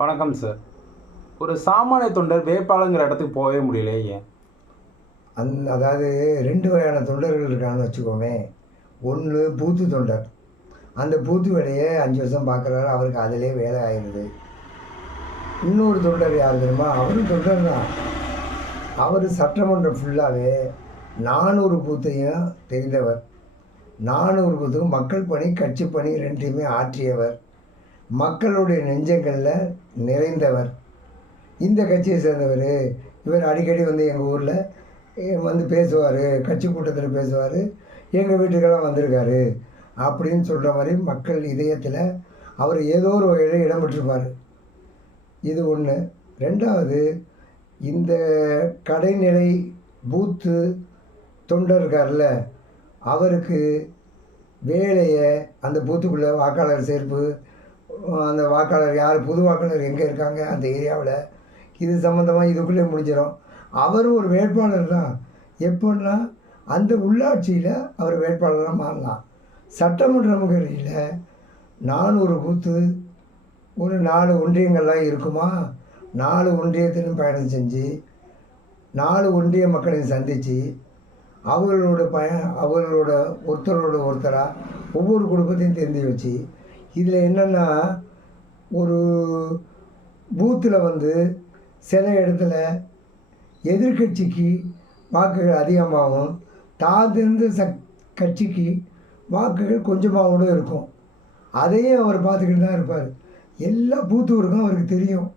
வணக்கம் சார். ஒரு சாமானிய தொண்டர் வேட்பாளருங்கிற இடத்துக்கு போகவே முடியல, ஏன்? அதாவது 2 வகையான தொண்டர்கள் இருக்காங்கன்னு வச்சுக்கோமே. ஒன்று பூத்து தொண்டர். அந்த பூத்து வேலையை 5 வருஷம் பார்க்குறாரு, அவருக்கு அதிலே வேலை ஆயிடுது. இன்னொரு தொண்டர் யார் தெரியுமா? அவரும் தொண்டர் தான். அவர் சட்டமன்றம் ஃபுல்லாகவே 400 பூத்தையும் தெரிந்தவர். 400 பூத்துக்கும் மக்கள் பணி, கட்சி பணி 2த்தையுமே ஆற்றியவர். மக்களுடைய நெஞ்சங்களில் நிறைந்தவர். இந்த கட்சியை சேர்ந்தவர். இவர் அடிக்கடி வந்து எங்கள் ஊரில் வந்து பேசுவார், கட்சி கூட்டத்தில் பேசுவார், எங்கள் வீட்டுக்கெல்லாம் வந்திருக்காரு அப்படின்னு சொல்கிற மாதிரி மக்கள் இதயத்தில் அவர் ஏதோ ஒரு வகையில் இடம் பெற்றிருப்பார். இது ஒன்று. 2வது, இந்த கடைநிலை பூத்து தொண்டர் இருக்கார்ல, அவருக்கு வேலையை அந்த பூத்துக்குள்ளே வாக்காளர் சேர்ப்பு, அந்த வாக்காளர் யார், புது வாக்காளர் எங்கே இருக்காங்க அந்த ஏரியாவில், இது சம்மந்தமாக இதுக்குள்ளே முடிஞ்சிடும். அவரும் ஒரு வேட்பாளர் தான். எப்போன்னா அந்த உள்ளாட்சியில் அவர் வேட்பாளராக மாறலாம். சட்டமன்ற முகவரியில் 400 பூத்து ஒரு 4 ஒன்றியங்கள்லாம் இருக்குமா. 4 ஒன்றியத்திலும் பயணம் செஞ்சு 4 ஒன்றிய மக்களையும் சந்தித்து அவர்களோட ஒருத்தராக ஒவ்வொரு குடும்பத்தையும் தெரிஞ்சு வச்சு, இதில் என்னென்னா ஒரு பூத்தில் வந்து சில இடத்துல எதிர்கட்சிக்கு வாக்குகள் அதிகமாகவும் தாழ்ந்திருந்த கட்சிக்கு வாக்குகள் கொஞ்சமாகவும் இருக்கும். அதையும் அவர் பார்த்துக்கிட்டு தான் இருப்பார். எல்லா பூத்தூருக்கும் அவருக்கு தெரியும்.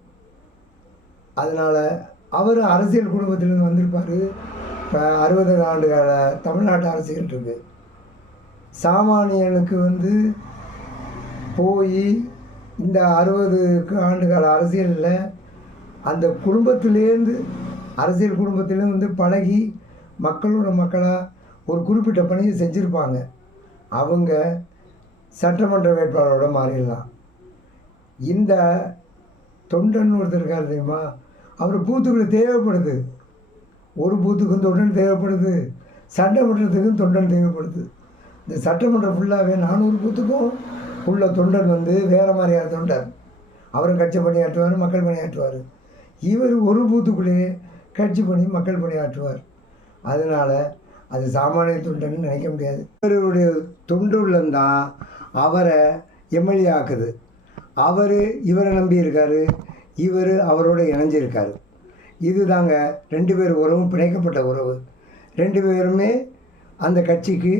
அதனால் அவர் அரசியல் குடும்பத்திலேருந்து வந்திருப்பார். இப்போ 60 ஆண்டு கால தமிழ்நாட்டு அரசியல் இருக்குது. சாமானியனுக்கு வந்து போய் இந்த 60 ஆண்டு கால அரசியலில் அந்த குடும்பத்திலேருந்து, அரசியல் குடும்பத்திலேருந்து வந்து பழகி மக்களோட மக்களாக ஒரு குறிப்பிட்ட பணியை செஞ்சுருப்பாங்க. அவங்க சட்டமன்ற வேட்பாளரோட மாறிடலாம். இந்த தொண்டன் ஒருத்தர் இருக்கார் தெரியுமா, அவர் பூத்துக்குள்ளே தேவைப்படுது. ஒரு பூத்துக்கும் தொண்டன் தேவைப்படுது, சட்டமன்றத்துக்கும் தொண்டன் தேவைப்படுது. இந்த சட்டமன்றம் ஃபுல்லாகவே 400 பூத்துக்கும் உள்ள தொண்டன் வந்து வேறு மாதிரியான தொண்டர். அவரும் கட்சி பணியாற்றுவார், மக்கள் பணியாற்றுவார். இவர் ஒரு பூத்துக்குள்ளேயே கட்சி பணி, மக்கள் பணியாற்றுவார். அதனால் அது சாமானிய தொண்டன்னு நினைக்க முடியாது. இவருடைய தொண்டு உள்ளந்தான் அவரை எம்எல்ஏ ஆக்குது. இவரை நம்பி இருக்கார், இவர் அவரோட இணைஞ்சிருக்கார். இது தாங்க 2 பேர் உறவும் பிணைக்கப்பட்ட உறவு. 2 பேருமே அந்த கட்சிக்கு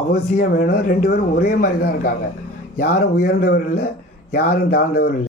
அவசியம் வேணும். 2 பேரும் ஒரே மாதிரி தான் இருக்காங்க. யாரும் உயர்ந்தவர் இல்லை, யாரும் தாழ்ந்தவர் இல்லை.